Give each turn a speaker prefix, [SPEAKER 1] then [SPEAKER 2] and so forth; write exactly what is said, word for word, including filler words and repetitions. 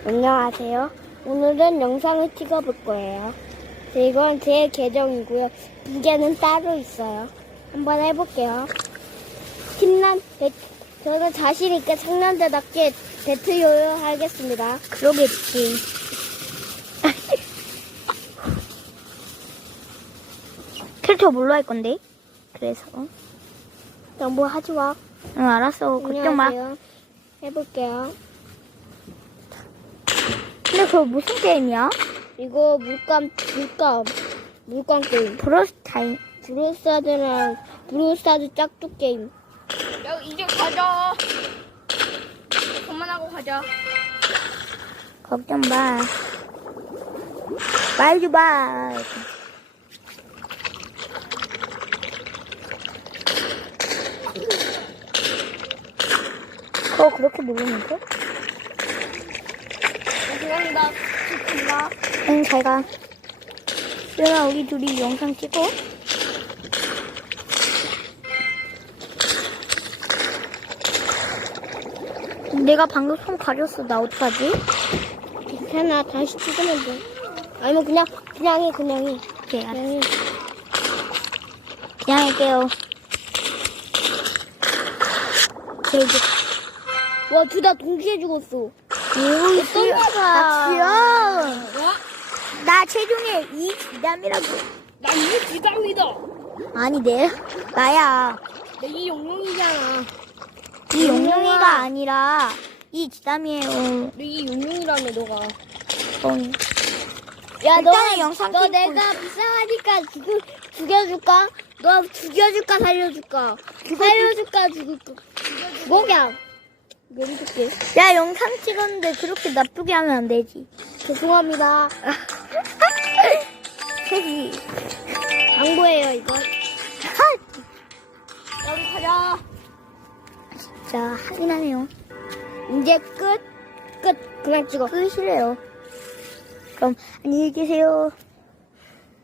[SPEAKER 1] 안녕하세요. 오늘은 영상을 찍어볼 거예요. 이건 제 계정이고요. 무게는 따로 있어요. 한번 해볼게요. 신난 배, 저는 자신있게 청년대답게 배틀 요요하겠습니다.
[SPEAKER 2] 그러겠지. 캐릭터 뭘로 할 건데? 그래서.
[SPEAKER 1] 넌 뭐 하지 마.
[SPEAKER 2] 응, 알았어. 걱정 마.
[SPEAKER 1] 안녕하세요. 해볼게요.
[SPEAKER 2] 근데 그거 무슨 게임이야?
[SPEAKER 1] 이거 물감, 물감, 물감 게임.
[SPEAKER 2] 브로스타임.
[SPEAKER 1] 브루스타드랑 브루스타드 짝퉁 게임.
[SPEAKER 3] 야, 이제 가자. 그만하고 가자.
[SPEAKER 2] 걱정 마. 말도 마. 그거 그렇게 누르면 돼?
[SPEAKER 3] 죄송합니다. 죄송합니다.
[SPEAKER 2] 응, 잘 가. 수연아, 우리 둘이 영상 찍어? 내가 방금 손 가렸어. 나 어떡하지?
[SPEAKER 1] 괜찮아. 다시 찍으면 돼. 아니면 그냥, 그냥 해, 그냥 해.
[SPEAKER 2] 오케이, 알았어.
[SPEAKER 1] 그냥 해.
[SPEAKER 2] 그냥 할게요. 저 이제
[SPEAKER 1] 와, 둘 다 동시에 죽었어.
[SPEAKER 2] 오,
[SPEAKER 1] 어떤
[SPEAKER 2] 나
[SPEAKER 3] 어?
[SPEAKER 2] 나 최종의 이 지담이라고.
[SPEAKER 3] 난 이게 지갑이다.
[SPEAKER 2] 아니, 내, 나야.
[SPEAKER 3] 내이 용룡이잖아.
[SPEAKER 2] 이 용룡이가 아니라 이 지담이에요.
[SPEAKER 3] 내이 용룡이라며, 너가.
[SPEAKER 2] 어.
[SPEAKER 1] 야, 너,
[SPEAKER 2] 일단은 영상
[SPEAKER 1] 너
[SPEAKER 2] 찍고
[SPEAKER 1] 내가 불쌍하니까 죽여, 죽여줄까? 너 죽여줄까, 살려줄까? 살려줄까, 죽을까? 죽어, 그냥. 내려줄게.
[SPEAKER 2] 야, 영상 찍었는데 그렇게 나쁘게 하면 안 되지.
[SPEAKER 1] 죄송합니다.
[SPEAKER 2] 책이.
[SPEAKER 1] 광고예요, 이거.
[SPEAKER 3] 야, 우리 가자.
[SPEAKER 2] 진짜 하긴 하네요.
[SPEAKER 1] 이제 끝. 끝. 그냥 찍어.
[SPEAKER 2] 끝이래요. 그럼 안녕히 계세요.